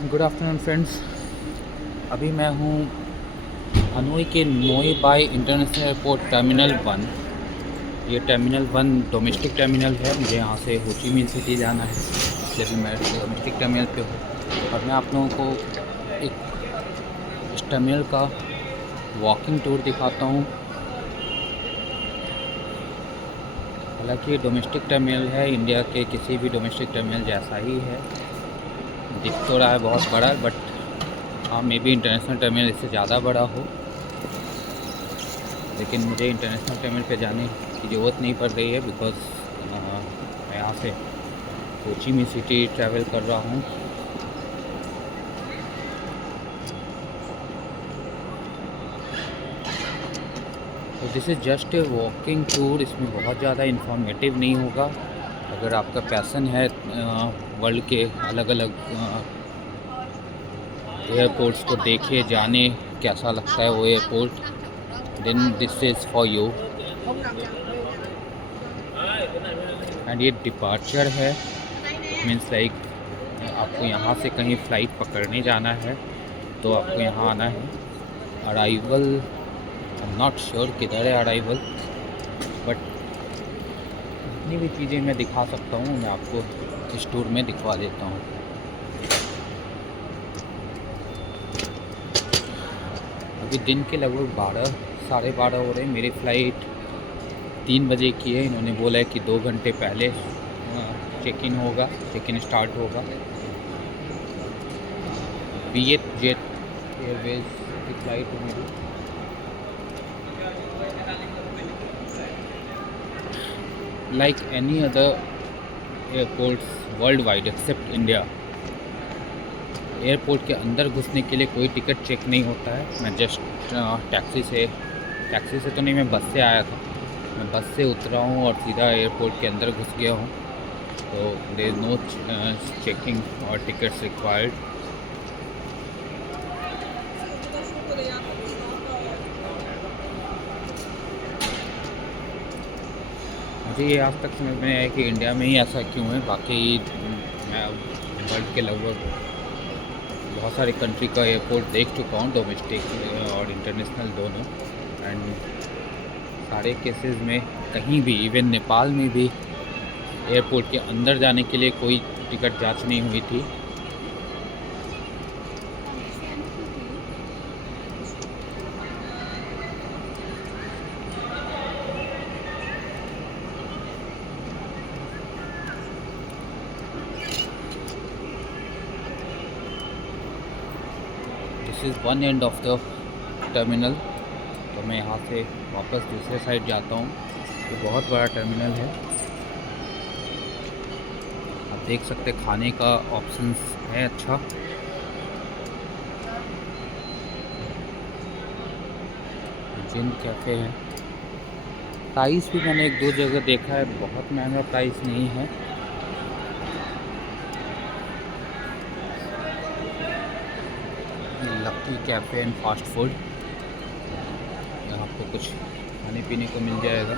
Good afternoon friends. अभी मैं हूँ हनोई के नोई बाई इंटरनेशनल एयरपोर्ट टर्मिनल 1। ये टर्मिनल 1 डोमेस्टिक टर्मिनल है। मुझे यहाँ से हो ची मिन सिटी जाना है, इसलिए अभी मैं डोमेस्टिक टर्मिनल पे हूँ और मैं आप लोगों को एक इस टर्मिनल का वॉकिंग टूर दिखाता हूँ। हालांकि ये डोमेस्टिक टर्मिनल है, इंडिया के किसी भी डोमेस्टिक टर्मिनल जैसा ही है। दिख तो रहा है बहुत बड़ा, बट हाँ मे बी इंटरनेशनल टर्मिनल इससे ज़्यादा बड़ा हो, लेकिन मुझे इंटरनेशनल टर्मिनल पे जाने की ज़रूरत नहीं पड़ रही है बिकॉज़ मैं यहाँ से हो ची मिन सिटी ट्रैवल कर रहा हूँ। तो this is just a walking tour. इसमें बहुत ज़्यादा इंफॉर्मेटिव नहीं होगा। अगर आपका पैसन है वर्ल्ड के अलग अलग एयरपोर्ट्स को देखे जाने कैसा लगता है वो airport, then this is for you. And ये डिपार्चर है, मीन्स लाइक आपको यहाँ से कहीं फ़्लाइट पकड़ने जाना है तो आपको यहाँ आना है। Arrival I am not sure किधर है अराइवल, बट जितनी भी चीज़ें मैं दिखा सकता हूँ मैं आपको इस टूर में दिखवा देता हूँ। अभी दिन के लगभग 12 साढ़े 12 हो रहे हैं। मेरी फ़्लाइट 3 बजे की है। इन्होंने बोला है कि 2 घंटे पहले चेक इन स्टार्ट होगा। वियत जेट एयरवेज की फ़्लाइट है मेरी। Like any other airports world wide except India, airport के अंदर घुसने के लिए कोई टिकट चेक नहीं होता है। मैं जस्ट टैक्सी से तो नहीं, मैं बस से आया था। मैं बस से उतरा हूँ और सीधा एयरपोर्ट के अंदर घुस गया हूँ। तो देयर इज़ नो चेकिंग और टिकट्स रिक्वायर्ड। मुझे ये आज तक समझ में आया कि इंडिया में ही ऐसा क्यों है। बाकी मैं वर्ल्ड के लगभग बहुत सारे कंट्री का एयरपोर्ट देख चुका हूँ, डोमेस्टिक और इंटरनेशनल दोनों। एंड सारे केसेस में कहीं भी, इवन नेपाल में भी एयरपोर्ट के अंदर जाने के लिए कोई टिकट जांच नहीं हुई थी। This is one end of the terminal. तो मैं यहाँ से वापस दूसरे साइड जाता हूँ। ये बहुत बड़ा टर्मिनल है। आप देख सकते खाने का ऑप्शंस है अच्छा। जिन कैफ़े है। प्राइस भी मैंने 1-2 जगह देखा है, बहुत महंगा प्राइस नहीं है। Lucky cafe and fast food, यहाँ पे कुछ खाने पीने को मिल जाएगा।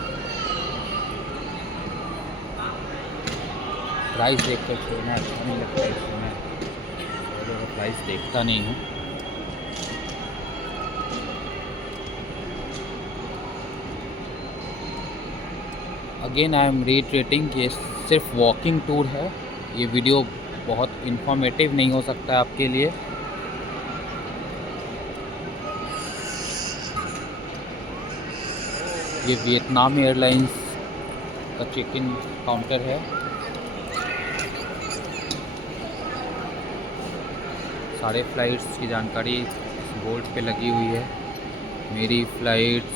प्राइस देख कर छोड़ना अच्छा नहीं लगता, इसलिए मैं ज़्यादा प्राइस देखता नहीं हूँ। अगेन आई एम रीट्रेटिंग कि ये सिर्फ वॉकिंग टूर है। ये वीडियो बहुत इंफॉर्मेटिव नहीं हो सकता है आपके लिए। ये वियतनाम एयरलाइंस का चेक इन काउंटर है। सारे फ़्लाइट्स की जानकारी इस बोर्ड पे लगी हुई है। मेरी फ़्लाइट्स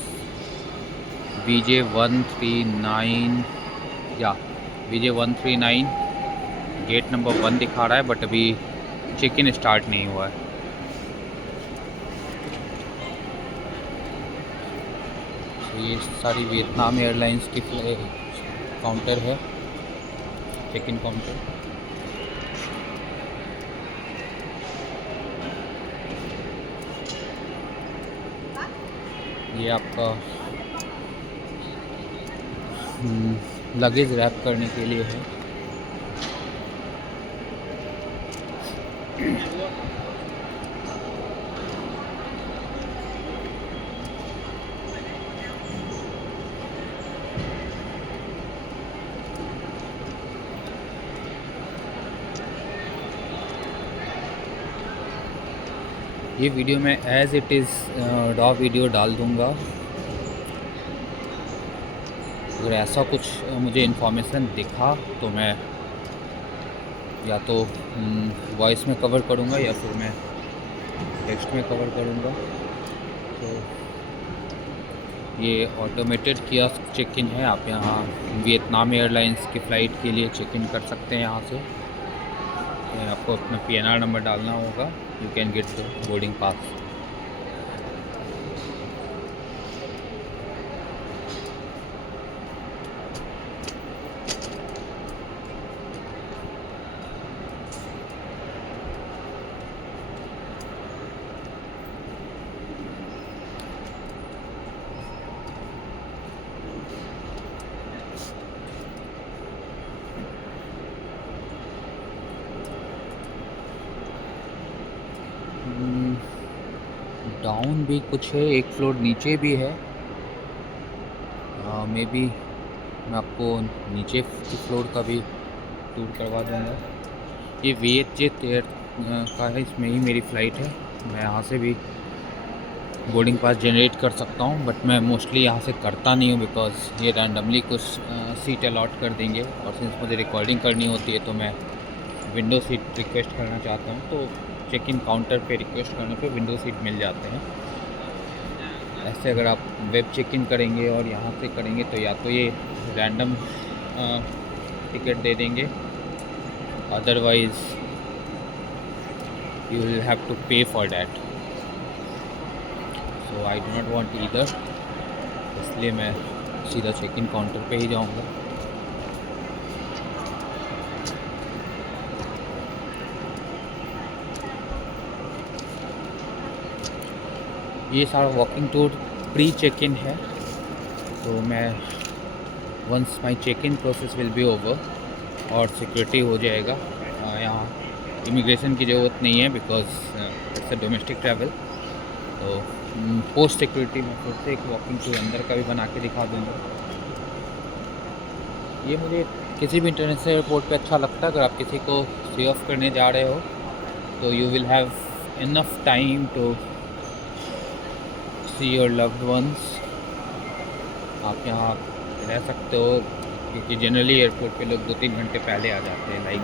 VJ139 या VJ139 गेट नंबर 1 दिखा रहा है, बट अभी चेक इन स्टार्ट नहीं हुआ है। तो ये सारी वियतनाम एयरलाइंस की काउंटर है, चेक इन काउंटर। ये आपका लगेज रैप करने के लिए है। ये वीडियो मैं as it is raw video डाल दूँगा। अगर ऐसा कुछ मुझे इन्फॉर्मेशन दिखा तो मैं या तो वॉइस में कवर करूँगा या फिर मैं टेक्स्ट में कवर करूँगा। तो ये ऑटोमेटेड कियोस्क चेक इन है। आप यहाँ वियतनाम एयरलाइंस की फ़्लाइट के लिए चेक इन कर सकते हैं यहाँ से। आपको अपना PNR नंबर डालना होगा, you can get the boarding pass. Down भी कुछ है, एक फ्लोर नीचे भी है। मे बी मैं आपको नीचे की फ्लोर का भी टूर करवा दूँगा। ये VHJet एयर का है, इसमें ही मेरी फ़्लाइट है। मैं यहाँ से भी बोर्डिंग पास जनरेट कर सकता हूँ, बट मैं मोस्टली यहाँ से करता नहीं हूँ बिकॉज़ ये रैंडमली कुछ सीट अलॉट कर देंगे, और सिंस मुझे रिकॉर्डिंग करनी होती है तो मैं विंडो सीट रिक्वेस्ट करना चाहता हूँ। तो चेक इन काउंटर पे रिक्वेस्ट करने पे विंडो सीट मिल जाते हैं। ऐसे अगर आप वेब चेक इन करेंगे और यहाँ से करेंगे तो या तो ये रैंडम टिकट दे देंगे, otherwise you will have to pay for that. So I do not want either, इसलिए मैं सीधा चेक इन काउंटर पे ही जाऊँगा। ये सारा walking tour pre check in है। तो मैं once my check in process will be over और सिक्योरिटी हो जाएगा, यहाँ इमिग्रेशन की ज़रूरत नहीं है because it's a domestic travel. तो पोस्ट सिक्योरिटी में फिर से एक वॉकिंग टूर अंदर का भी बना के दिखा दूँगा। ये मुझे किसी भी इंटरनेशनल एयरपोर्ट पे अच्छा लगता है। अगर आप किसी को सी ऑफ करने जा रहे हो तो you will have enough time to see your loved ones. आप यहाँ रह सकते हो, क्योंकि जनरली एयरपोर्ट पे लोग 2-3 घंटे पहले आ जाते हैं। लाइक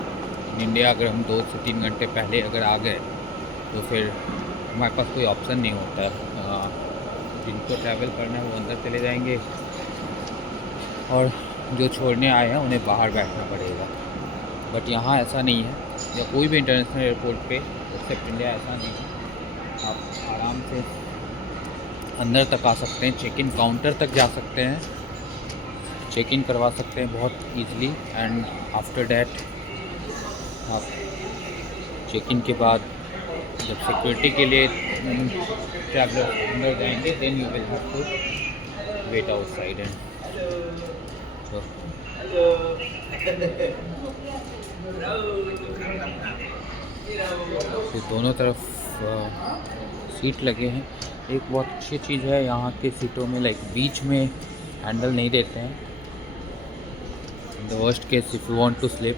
इन इंडिया अगर हम 2 से 3 घंटे पहले अगर आ गए तो फिर हमारे पास कोई ऑप्शन नहीं होता। जिनको ट्रैवल करना है वो अंदर चले जाएंगे और जो छोड़ने आए हैं उन्हें बाहर बैठना पड़ेगा। बट यहाँ ऐसा नहीं है, या कोई भी इंटरनेशनल एयरपोर्ट पे एक्सेप्ट इंडिया ऐसा नहीं है। आप आराम से अंदर तक आ सकते हैं, चेक इन काउंटर तक जा सकते हैं, चेक इन करवा सकते हैं बहुत ईज़िली। एंड आफ्टर डैट आप चेक इन के बाद जब सिक्योरिटी के लिए ट्रैवलर अंदर जाएंगे then you will have to wait outside. And तो दोनों तरफ सीट लगे हैं। एक बहुत अच्छी चीज़ है यहाँ के सीटों में, लाइक बीच में हैंडल नहीं देते हैं। In the worst case if you want to slip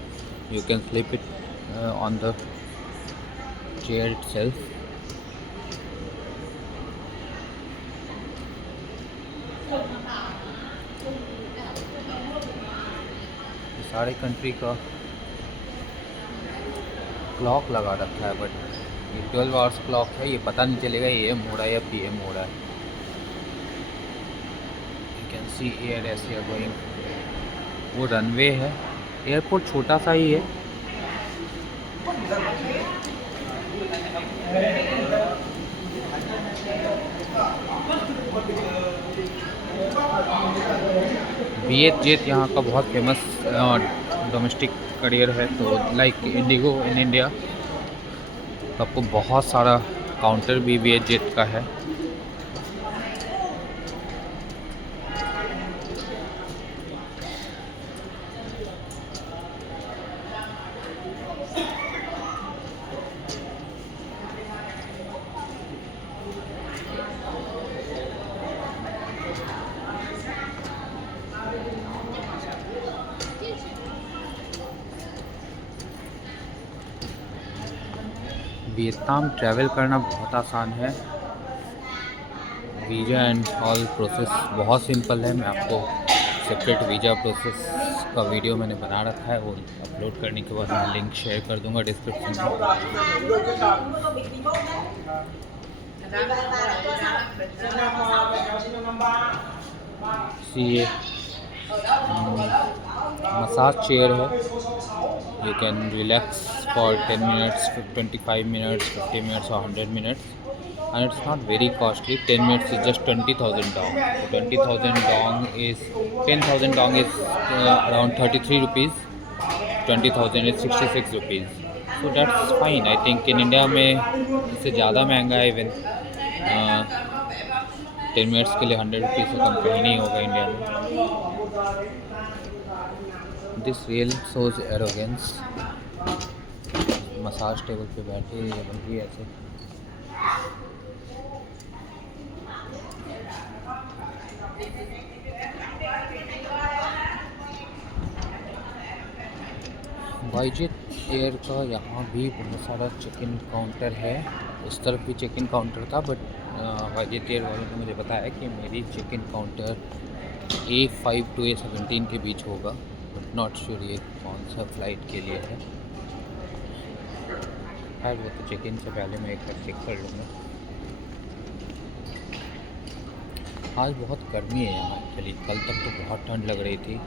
you can slip it on the chair itself. सारे कंट्री का क्लॉक लगा रखा है, बट ये 12 आवर्स क्लॉक है, ये पता नहीं चलेगा AM हो रहा है या PM हो रहा है। You can see air Asia going, वो रनवे है। एयरपोर्ट छोटा सा ही है। VHJet यहाँ का बहुत फेमस डोमेस्टिक करियर है। तो लाइक इंडिगो इन इंडिया, आपको बहुत सारा काउंटर भी VHJet का है। वियतनाम ट्रैवल करना बहुत आसान है। वीज़ा एंड ऑल प्रोसेस बहुत सिंपल है। मैं आपको सेपरेट वीज़ा प्रोसेस का वीडियो मैंने बना रखा है, वो अपलोड करने के बाद मैं लिंक शेयर कर दूंगा डिस्क्रिप्शन में। ये मसाज चेयर है। You can relax for 10 minutes, 25 minutes, 50 minutes और 100 minutes, and it's not very costly. 10 minutes is just 20,000 dong. So 20,000 dong is 10,000 dong is around 33 rupees. 20,000 is 66 rupees. So that's fine. I think in India में इससे ज़्यादा महंगा है even 10 minutes के लिए 100 rupees से कम कहीं नहीं होगा इंडिया में। This real shows arrogance. Massage table पे बैठे ये बंदी ऐसे। वाईजेट एयर का यहाँ भी बहुत सारा चेक इन काउंटर है। इस तरफ भी चेक इन काउंटर था, बट वाईजेट एयर वालों ने मुझे बताया कि मेरी check in counter A5 to A17 के बीच होगा, बट नॉट श्योर ये कौन सा फ्लाइट के लिए है। खैर वो तो चेक इन से पहले मैं एक बार चेक कर लूँगा। आज बहुत गर्मी है यहाँ एक्चुअली, कल तक तो बहुत ठंड लग रही थी।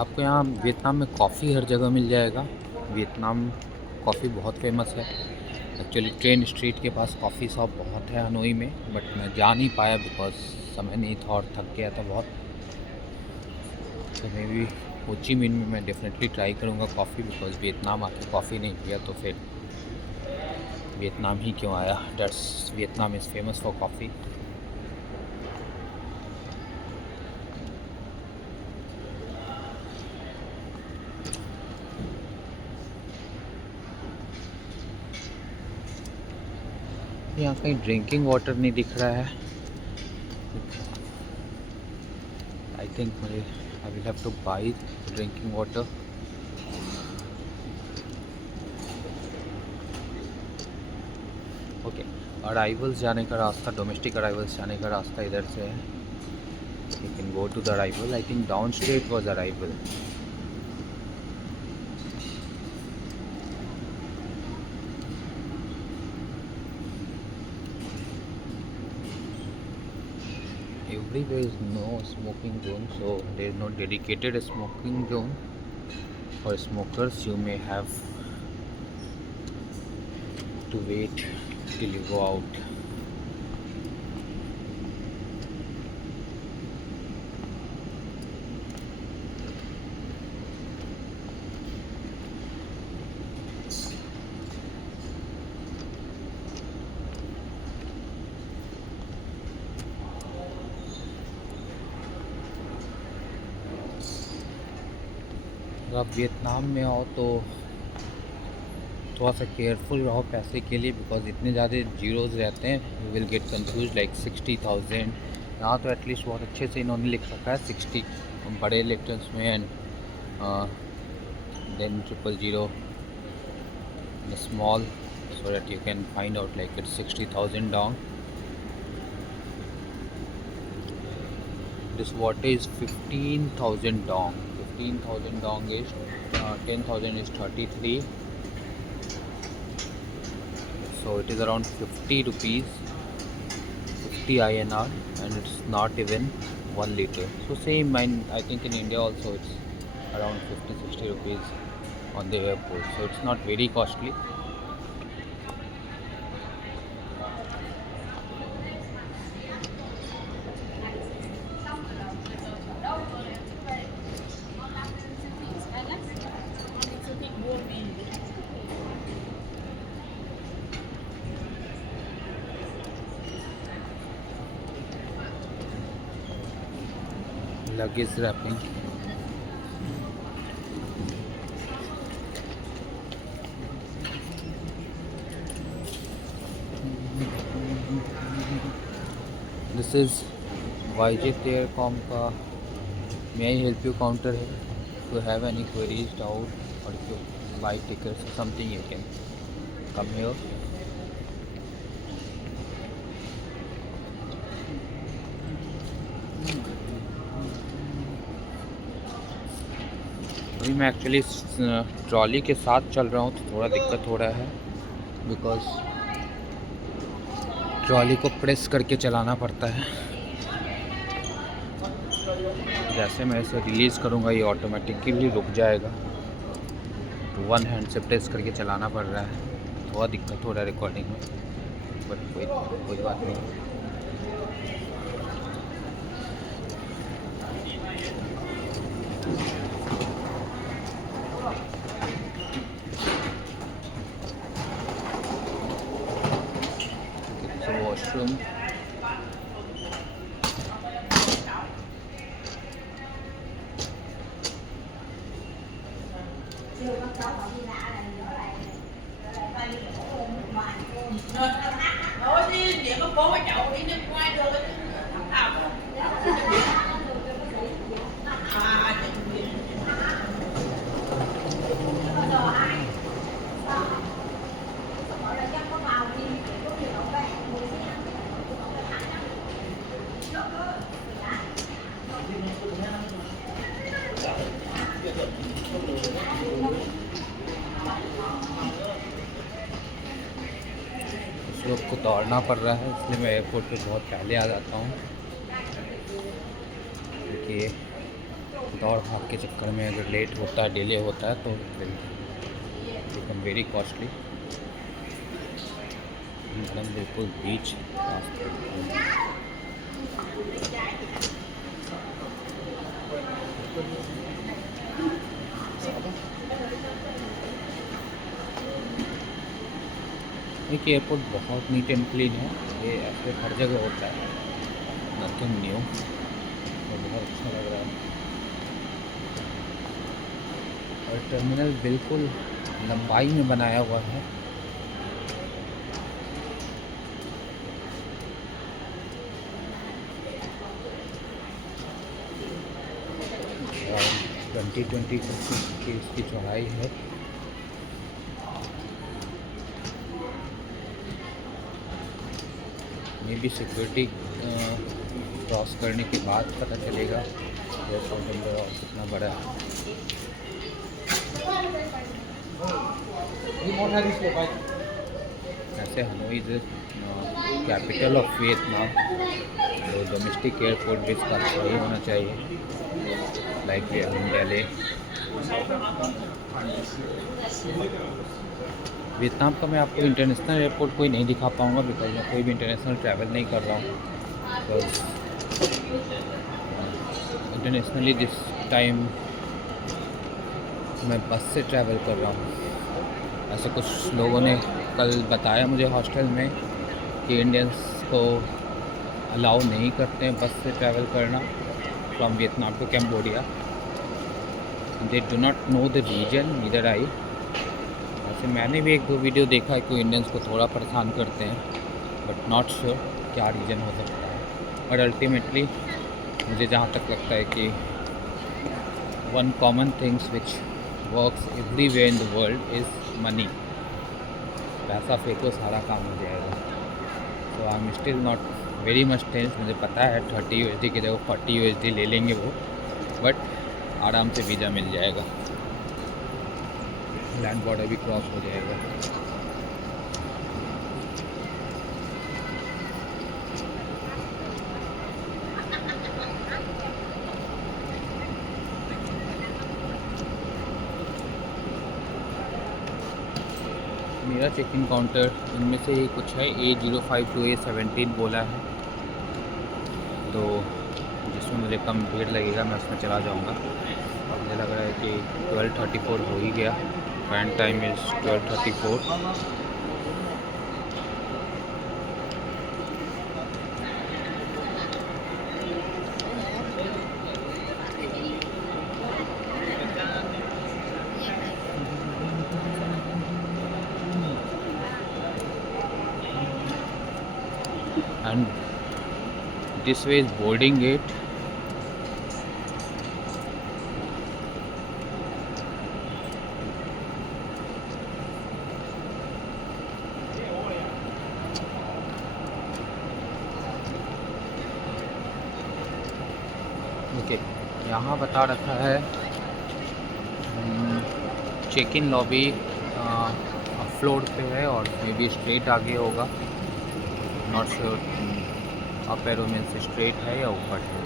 आपको यहाँ वियतनाम में कॉफ़ी हर जगह मिल जाएगा। वियतनाम कॉफ़ी बहुत फेमस है एक्चुअली। ट्रेन स्ट्रीट के पास कॉफ़ी शॉप बहुत है हनोई में, बट मैं जा नहीं पाया बिकॉज समय नहीं था और थक गया था बहुत। तो मे बी हो ची मिन में मैं डेफिनेटली ट्राई करूँगा कॉफ़ी, बिकॉज वियतनाम आके कॉफ़ी नहीं पिया तो फिर वियतनाम ही क्यों आया। That's Vietnam is famous for coffee. यहाँ कहीं ड्रिंकिंग वाटर नहीं दिख रहा है। आई थिंक मुझे I will have two by drinking water. Okay, arrivals जाने का रास्ता, डोमेस्टिक अराइवल्स जाने का रास्ता इधर से है। You can go to the arrival. I think down street was arrival. Everywhere is no smoking zone, so there is no dedicated smoking zone for smokers. You may have to wait till you go out. अगर आप Vietnam में हो तो थोड़ा सा careful रहो पैसे के लिए, बिकॉज इतने ज़्यादा जीरोज़ रहते हैं। You will get confuse like 60,000। यहाँ तो एटलीस्ट बहुत अच्छे से इन्होंने लिख रखा है 60 बड़े लेटर्स में, and then 000 the small, so that you can find out like it's 60,000 down. This water is 15,000 dong. 15,000 dong is 10,000 is 33, so it is around 50 rupees, 50 INR, and it's not even 1 liter. So same, I think in India also it's around 50-60 rupees on the airport, so it's not very costly. Luggage wrapping. दिस इज़ वाईजेट एयरकॉम का may I help you counter है. If you have any queries, doubt, or if you buy tickets or something, you can come here. अभी मैं actually trolley के साथ चल रहा हूँ तो थोड़ा दिक्कत हो रहा है, बिकॉज ट्रॉली को प्रेस करके चलाना पड़ता है. जैसे मैं इसे रिलीज़ करूँगा ये ऑटोमेटिकली रुक जाएगा. तो वन हैंड से प्रेस करके चलाना पड़ रहा है. थोड़ा दिक्कत हो रहा है रिकॉर्डिंग में, बट कोई बात नहीं. वॉशरूम लोग को दौड़ना पड़ रहा है, इसलिए मैं एयरपोर्ट पे बहुत पहले आ जाता हूँ, क्योंकि दौड़ भाग के चक्कर में अगर लेट होता है, डिले होता है तो बिकम वेरी कॉस्टली. एकदम बिल्कुल बीच एक एयरपोर्ट बहुत नीट एंड क्लीन है. ये ऐसे हर जगह होता है, नथिंग न्यू. तो बहुत अच्छा लग रहा है. और टर्मिनल बिल्कुल लंबाई में बनाया हुआ है. और 20-20 की इसकी चौड़ाई है. मे भी सिक्योरिटी क्रॉस करने के बाद पता चलेगा एयरपोर्ट कितना बड़ा है. ऐसे Hanoi is capital of Vietnam, तो डोमेस्टिक एयरपोर्ट भी इसका सही होना चाहिए, लाइक दिल्ली. वियतनाम का मैं आपको इंटरनेशनल एयरपोर्ट कोई नहीं दिखा पाऊँगा, बिकॉज मैं कोई भी इंटरनेशनल ट्रैवल नहीं कर रहा हूँ. तो इंटरनेशनली दिस टाइम मैं बस से ट्रैवल कर रहा हूँ. ऐसे कुछ लोगों ने कल बताया मुझे हॉस्टल में कि इंडियंस को अलाउ नहीं करते हैं बस से ट्रैवल करना from Vietnam to Cambodia. They do not know the reason, neither I. वैसे मैंने भी 1-2 वीडियो देखा है कि इंडियंस को थोड़ा परेशान करते हैं, बट नॉट श्योर क्या रीज़न हो सकता है. बट अल्टीमेटली मुझे जहाँ तक लगता है कि one common things which works everywhere in the world is money. पैसा फेंको सारा काम हो जाएगा. तो I am still not very much tense. मुझे पता है 30 USD की जगह 40 USD ले लेंगे वो, बट आराम से वीज़ा मिल जाएगा, लैंड बॉर्डर भी क्रॉस हो जाएगा. मेरा चेक इन काउंटर इनमें से ही कुछ है. A05 to A17 बोला है, तो जिसमें मुझे कम भीड़ लगेगा मैं उसमें चला जाऊंगा. मुझे लग रहा है कि 12:34 हो ही गया. Current time is 12:34. And this way is boarding gate. Okay, यहाँ बता रखा है चेक इन लॉबी फ्लोर पे है और मे बी स्ट्रेट आगे होगा, not sure. Up arrow means straight है या ऊपर है।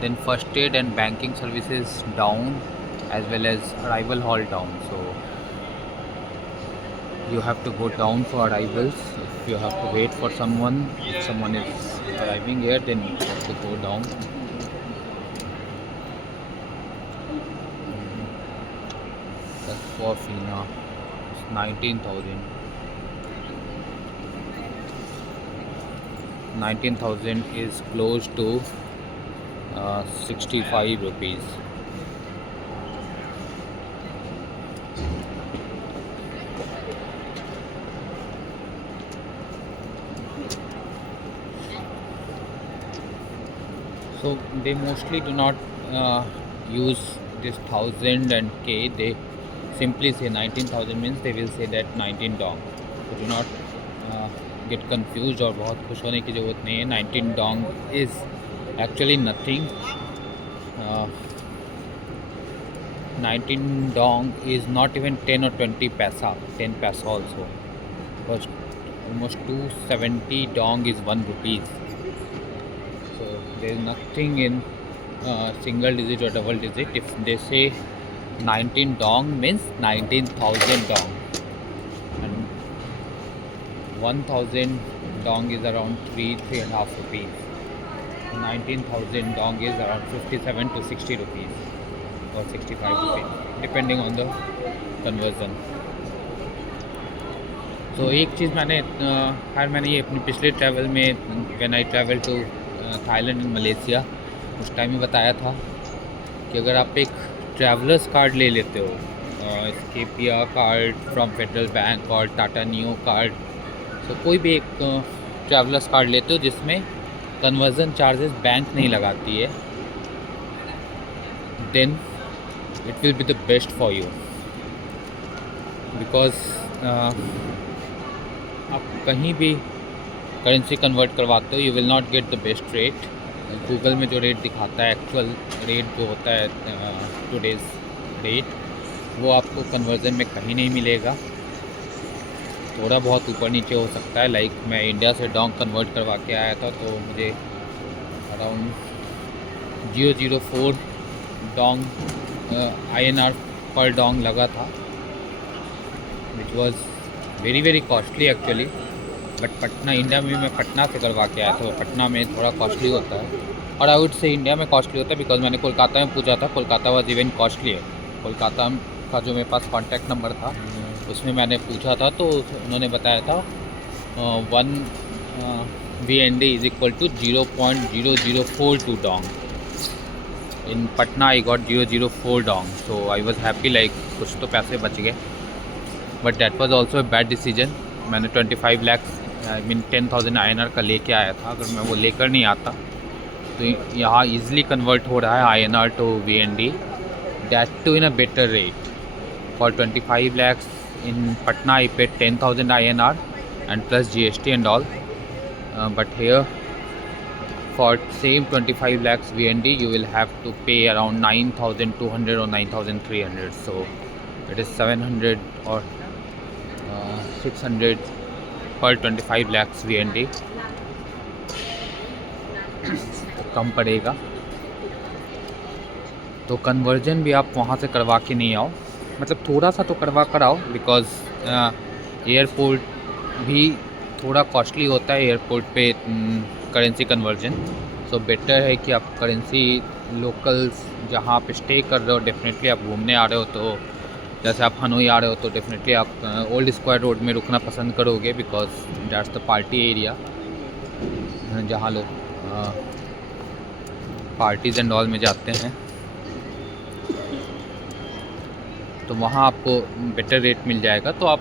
Then first aid and banking services down as well as arrival hall down, so you have to go down for arrivals. If you have to wait for someone, if someone is arriving here, then you have to go down. That's for Fina. It's 19,000. 19,000 is close to 65 rupees. So they mostly do not use this 1000 and K. They simply say 19,000 means they will say that 19 dong. So do not get confused और बहुत खुश होने की ज़रूरत नहीं है। 19 dong is actually nothing. 19 dong is not even 10 or 20 paisa. 10 paisa also. Because almost 270 dong is 1 rupees. So there is nothing in single digit or double digit. If they say 19 dong means 19,000 dong, and 1,000 dong is around 3.5 rupees. 19,000 dong is around 57 to 60 rupees or 65 rupees depending on the conversion. So एक चीज़ मैंने ये अपनी पिछले travel में when I travel to Thailand and Malaysia उस time ही बताया था कि अगर आप एक ट्रैवलर्स कार्ड ले लेते हो, स्केपिया कार्ड फ्रॉम फेडरल बैंक और टाटा नियो कार्ड, तो कोई भी एक ट्रैवलर्स कार्ड लेते हो जिसमें कन्वर्जन चार्जेस बैंक नहीं लगाती है, then it will be the best for you. Because आप कहीं भी करेंसी कन्वर्ट करवाते हो, you will not get the best rate. Google में जो रेट दिखाता है, एक्चुअल रेट जो होता है टुडेज़ रेट, वो आपको कन्वर्जन में कहीं नहीं मिलेगा। थोड़ा बहुत ऊपर नीचे हो सकता है। लाइक मैं इंडिया से डोंग कन्वर्ट करवा के आया था तो मुझे अराउंड 004 डोंग INR पर डोंग लगा था, which was very very costly actually. But Patna, India में मैं पटना से करवा के आया था, पटना में थोड़ा कॉस्टली होता है, और आई वुड से इंडिया में कॉस्टली होता है बिकॉज मैंने कोलकाता में पूछा था, कोलकाता वाज इवन कॉस्टली है। कोलकाता का जो मेरे पास कॉन्टैक्ट नंबर था उसमें मैंने पूछा था तो उन्होंने बताया था 1 VND is equal to 0.0042 dong. In Patna I got 004 dong, so I was happy, like कुछ तो पैसे बच गए। But that was also a bad decision. मैंने 25 लाख आई मीन 10,000 INR का लेके आया था। अगर मैं वो लेकर नहीं आता तो यहाँ ईज़िली कन्वर्ट हो रहा है INR to VND, that too in a better rate. For 25 lakhs in Patna I paid 10,000 INR and plus GST and all, but here for same 25 lakhs VND you will have to pay around 9,200 or 9,300, so it is 700 or 600 per 25 lakhs VND, तो कम पड़ेगा। तो conversion भी आप वहाँ से करवा के नहीं आओ, मतलब थोड़ा सा तो करवा कर आओ, बिकॉज़ एयरपोर्ट भी थोड़ा कॉस्टली होता है एयरपोर्ट पे करेंसी कन्वर्जन। सो बेटर है कि आप करेंसी लोकल्स जहाँ आप स्टे कर रहे हो, डेफिनेटली आप घूमने आ रहे हो, तो जैसे आप हनोई आ रहे हो तो डेफिनेटली आप ओल्ड स्क्वायर रोड में रुकना पसंद करोगे, because that's the party area जहाँ लोग पार्टीज़ एंड ऑल में जाते हैं। तो वहाँ आपको बेटर रेट मिल जाएगा। तो आप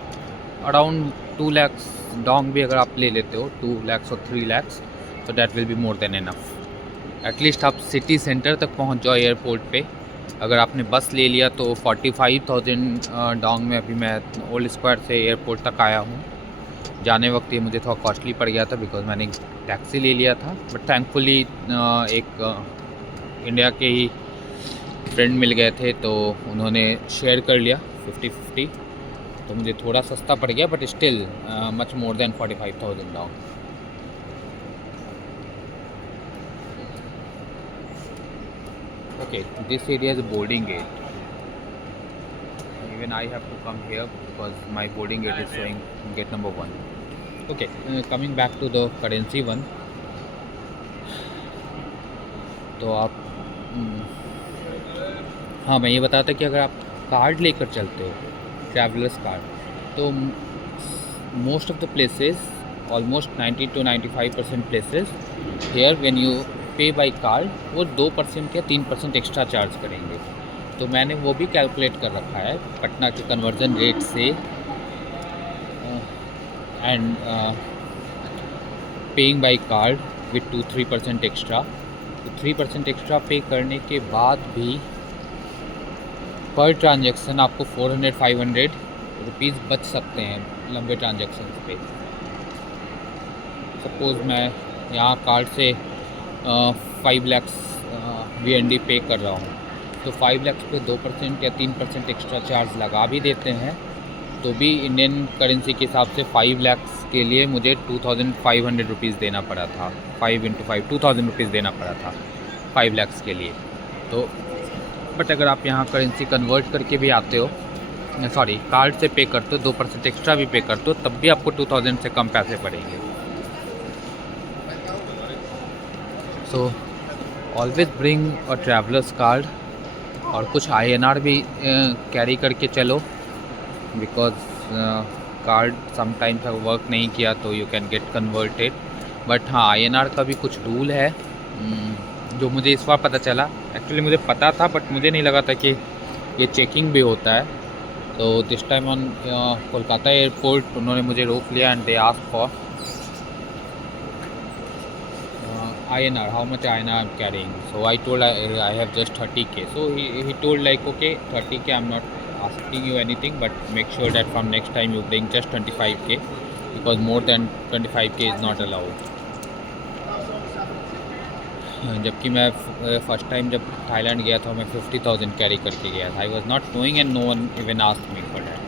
अराउंड 2 lakhs डोंग भी अगर आप ले लेते हो 2 lakhs और 3 lakhs, तो that will be more than enough. At least आप सिटी सेंटर तक पहुंच जाओ एयरपोर्ट पे। अगर आपने बस ले लिया तो 45,000 डोंग में अभी मैं ओल्ड स्क्वायर से एयरपोर्ट तक आया हूँ। जाने वक्त ये मुझे थोड़ा कॉस्टली पड़ गया था बिकॉज मैंने टैक्सी ले लिया था, बट थैंकफुली एक इंडिया के ही फ्रेंड मिल गए थे तो उन्होंने शेयर कर लिया 50-50, तो मुझे थोड़ा सस्ता पड़ गया, but still much more than 45,000 dong. Okay, this area is boarding gate. Even I have to come here because my boarding gate is showing gate number 1. Okay, coming back to the currency one. तो आप हाँ, मैं ये बताता कि अगर आप card लेकर चलते हो, ट्रैवलर्स कार्ड, तो most of the places, almost 90 to 95% places here when you pay by card, वो 2% या 3% एक्स्ट्रा चार्ज करेंगे। तो मैंने वो भी कैलकुलेट कर रखा है पटना के कन्वर्जन रेट से, and paying by card with 2-3% extra. तो 3% एक्स्ट्रा पे करने के बाद भी पर ट्रांजैक्शन आपको 400-500 रुपीज़ बच सकते हैं लंबे ट्रांजैक्शन पे। सपोज़ मैं यहाँ कार्ड से 5 lakhs VND पे कर रहा हूँ, तो 5 lakhs पे 2% या 3% एक्स्ट्रा चार्ज लगा भी देते हैं, तो भी इंडियन करेंसी के हिसाब से 5 lakhs के लिए मुझे 2,500 रुपीज़ देना पड़ा था। 5 into 5 2,000 रुपीज़ देना पड़ा था 5 lakhs के लिए। तो बट अगर आप यहाँ करेंसी कन्वर्ट करके भी आते हो, सॉरी कार्ड से पे करते हो, 2% एक्स्ट्रा भी पे करते हो, तब भी आपको 2,000 से कम पैसे पड़ेंगे। So always bring a travellers card, और कुछ INR भी कैरी करके चलो, बिकॉज कार्ड समटाइम्स अगर वर्क नहीं किया तो you can get converted. But हाँ, INR का भी कुछ रूल है जो मुझे इस बार पता चला। एक्चुअली मुझे पता था, बट मुझे नहीं लगा था कि ये चेकिंग भी होता है। तो this time on Kolkata airport उन्होंने मुझे रोक लिया and they asked for INR, how much INR I'm carrying. So I told I have just 30k. So he told like, okay, 30k, I'm not asking you anything, but make sure that from next time you bring just 25k, because more than 25k is not allowed. जबकि मैं first time जब Thailand गया था मैं 50,000 carry करके गया था। I was not knowing and no one even asked me for that.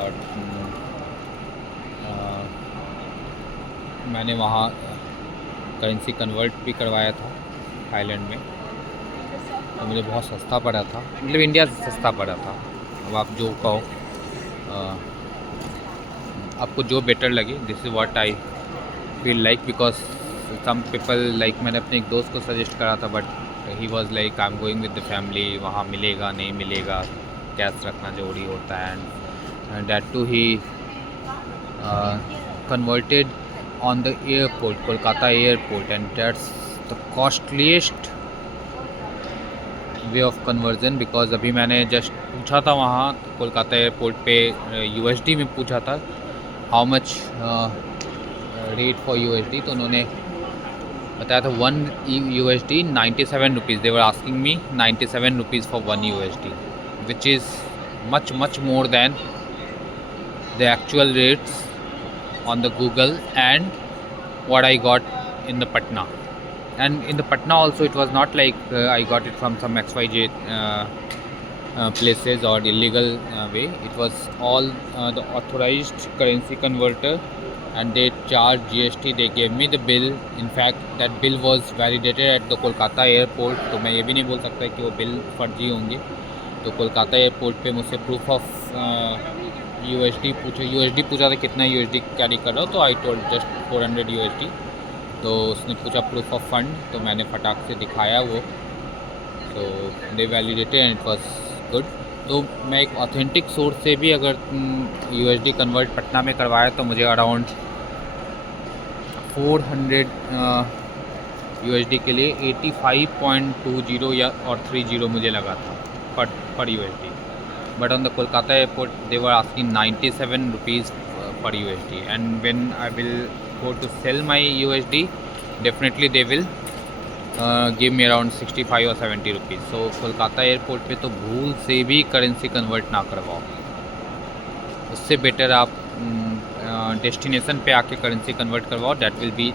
और मैंने वहाँ करेंसी कन्वर्ट भी करवाया था थाईलैंड में, तो मुझे बहुत सस्ता पड़ा था, मतलब इंडिया से सस्ता पड़ा था। अब आप जो कहो, आपको जो बेटर लगे, this is what I feel like, because some people like, मैंने अपने एक दोस्त को सजेस्ट करा था, but he was like I am going with the family, वहाँ मिलेगा नहीं मिलेगा, कैश रखना जरूरी होता है, and that too he converted on the airport, Kolkata airport, and that's the costliest way of conversion, because अभी मैंने just पूछा था वहाँ कोलकाता एयरपोर्ट पे USD में पूछा था how much rate for USD, तो उन्होंने बताया था 1 USD 97 rupees. they were asking me 97 rupees for 1 USD, which is much more than the actual rates on the Google and what I got in the Patna. And in the Patna also it was not like I got it from some XYZ places or illegal way. It was all the authorized currency converter, and they charged GST. They gave me the bill. In fact that bill was validated at the Kolkata airport. तो मैं ये भी नहीं बोल सकता कि वो bill फर्जी होंगे। तो कोलकाता एयरपोर्ट पे मुझसे प्रूफ ऑफ USD पूछा था कितना USD कैरी कर रहा हो, तो आई टोल्ड जस्ट 400 USD। तो उसने पूछा प्रूफ ऑफ फंड, तो मैंने फटाक से दिखाया वो, तो they validated and it was good. तो मैं एक ऑथेंटिक सोर्स से भी अगर USD कन्वर्ट पटना में करवाया तो मुझे अराउंड 400 USD के लिए 85.20 या और 30 मुझे लगा था पर USD। But on the Kolkata airport they were asking 97 rupees per USD, and when I will go to sell my USD, definitely they will give me around 65 or 70 rupees. So Kolkata airport पे तो भूल से भी currency convert ना करवाओ. उससे better आप destination पे आके करेंसी कन्वर्ट करवाओ. That will be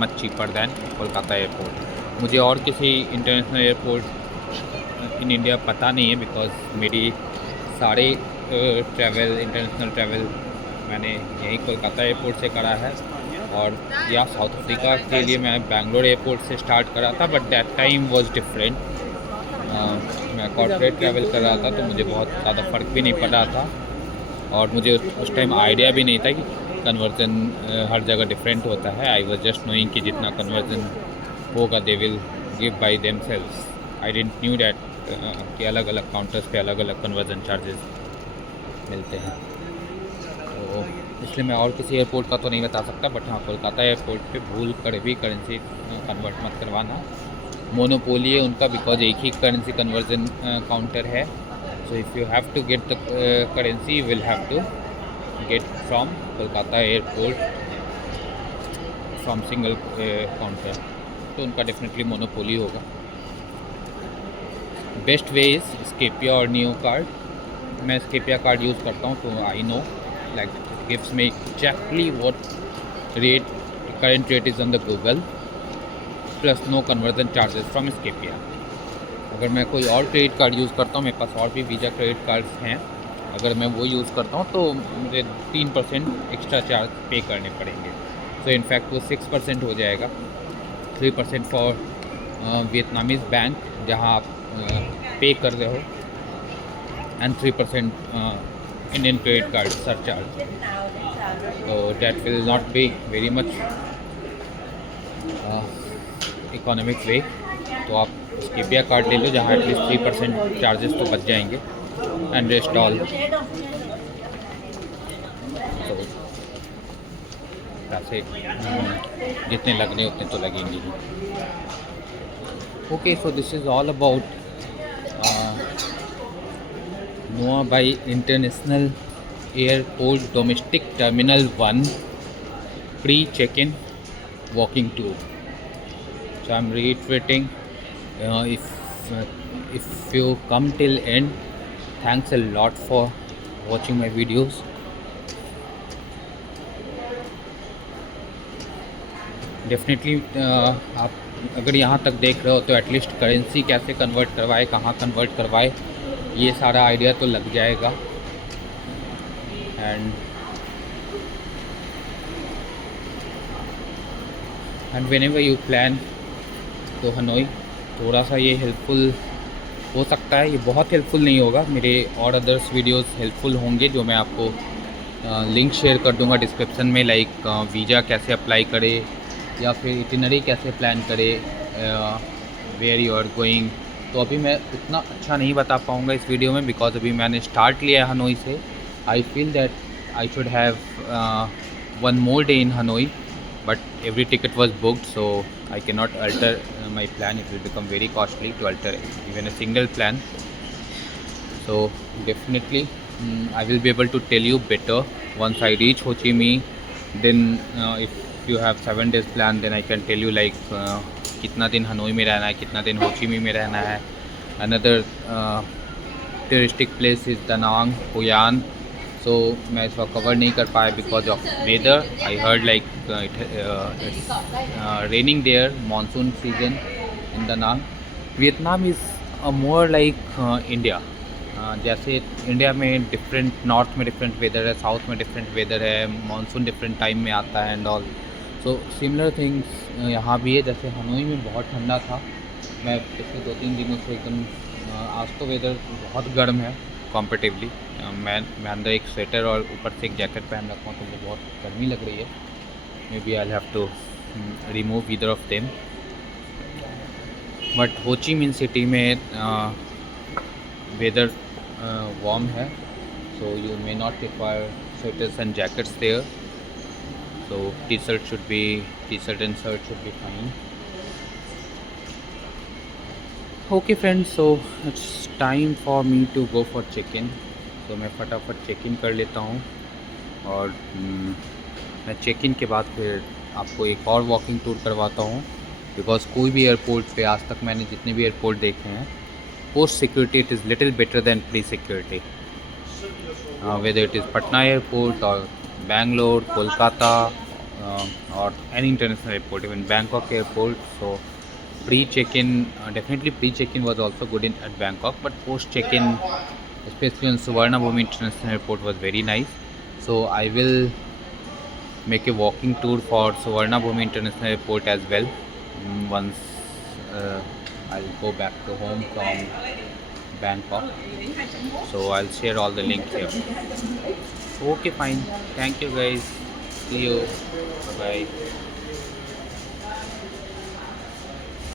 much cheaper then Kolkata airport. मुझे और किसी इंटरनेशनल एयरपोर्ट इन इंडिया पता नहीं है, बिकॉज मेरी सारे ट्रैवल, इंटरनेशनल ट्रैवल मैंने यही कोलकाता एयरपोर्ट से करा है. और या साउथ अफ्रीका के लिए मैं बैंगलोर एयरपोर्ट से स्टार्ट करा था, but that time was different. मैं कॉर्पोरेट ट्रैवल कर रहा था, तो मुझे बहुत ज़्यादा फ़र्क भी नहीं पड़ रहा था, और मुझे उस टाइम आइडिया भी नहीं था कि कन्वर्जन हर जगह डिफरेंट होता है. आई वाज जस्ट नोइंग कि जितना कन्वर्जन होगा they will give by themselves. I didn't knew that कि अलग अलग काउंटर्स पे अलग अलग कन्वर्जन चार्जेस मिलते हैं. तो इसलिए मैं और किसी एयरपोर्ट का तो नहीं बता सकता, बट हाँ, कोलकाता एयरपोर्ट पे भूल कर भी करेंसी कन्वर्ट मत करवाना. मोनोपोली है उनका, बिकॉज एक ही करेंसी कन्वर्जन काउंटर है. So if you have to get the currency, you will have to get from Kolkata airport from single counter. तो उनका डेफिनेटली मोनोपोली होगा. बेस्ट वे इज़ स्केपिया और नियो कार्ड. मैं स्केपिया card use करता हूँ, तो I know like gives me exactly what rate current rate is on the Google, plus no conversion charges from Scapia. अगर मैं कोई और क्रेडिट कार्ड यूज़ करता हूँ, मेरे पास और भी वीज़ा क्रेडिट कार्ड्स हैं, अगर मैं वो यूज़ करता हूँ तो मुझे 3% एक्स्ट्रा चार्ज पे करने पड़ेंगे. तो इनफैक्ट वो 6% हो जाएगा. 3% फॉर वियतनामीज़ बैंक जहाँ आप पे कर रहे हो, and 3% Indian credit card surcharge. तो that will not be very much economic way. तो आप स्केपिया कार्ड ले लो जहाँ एटलीस्ट 3% चार्जेस तो बच जाएंगे, एंड रेस्ट ऑल तो पैसे जितने लगने उतने तो लगेंगे ही. Okay, so this is all about Mumbai international airport domestic terminal 1 pre check in walking tour. So I'm reiterating, if you come till end, thanks a lot for watching my videos. Definitely आप अगर यहाँ तक देख रहे हो तो at least currency कैसे convert करवाए, कहाँ कन्वर्ट करवाए, ये सारा आइडिया तो लग जाएगा. एंड व्हेनेवर यू प्लान तो हनोई, थोड़ा सा ये हेल्पफुल हो सकता है. ये बहुत हेल्पफुल नहीं होगा, मेरे और अदर्स वीडियोस हेल्पफुल होंगे जो मैं आपको लिंक शेयर कर दूंगा डिस्क्रिप्शन में. लाइक वीज़ा कैसे अप्लाई करे, या फिर इटिनरी कैसे प्लान करे, वेयर यू आर गोइंग. तो अभी मैं उतना अच्छा नहीं बता पाऊँगा इस वीडियो में, बिकॉज अभी मैंने स्टार्ट लिया है हनोई से. I feel that I should have 1 more day in Hanoi, but every ticket was booked, so I cannot alter my plan. It will become very costly to alter even a single plan. So definitely I will be able to tell you better once I reach Ho Chi Minh. Then if you have 7 days plan, then I can tell you like कितना दिन Hanoi में रहना है, कितना दिन हो Chi Minh में रहना है. Another touristic place is Da Nang, Hoi An. So मैं इसको कवर नहीं कर पाया because of weather. I heard like it's raining there, monsoon season in Da Nang. Vietnam is more like India. जैसे India में डिफरेंट, नॉर्थ में different weather है, south में डिफरेंट वेदर है, मानसून डिफरेंट टाइम में आता है and all. So similar things यहाँ भी है. जैसे हनोई में बहुत ठंडा था, मैं पिछले 2-3 दिनों से एकदम आज तो वेदर बहुत गर्म है कॉम्पेटिवली. मैं अंदर एक स्वेटर और ऊपर से एक जैकेट पहन रखा हूँ, तो मुझे बहुत गर्मी लग रही है. Maybe I have to remove either of them. But Ho Chi Minh City में वेदर वार्म है, so you may not require sweaters and jackets there. So t-shirt and shirt should be fine. Okay friends, so it's time for me to go for check-in. तो मैं फटाफट check in कर लेता हूँ. और मैं check in के बाद फिर आपको एक और वॉकिंग टूर करवाता हूँ, बिकॉज़ कोई भी एयरपोर्ट पे आज तक मैंने जितने भी एयरपोर्ट देखे हैं, post security it is little better than pre security, whether it is Patna airport or Bangalore, Kolkata, or any international airport, even Bangkok airport. So pre-check-in, definitely pre-check-in was also good in at Bangkok, but post-check-in, especially on Suvarnabhumi International Airport, was very nice. So I will make a walking tour for Suvarnabhumi International Airport as well, once uh, I'll go back to home from Bangkok. So I'll share all the link here. Okay, fine. Thank you guys. See you. Bye bye.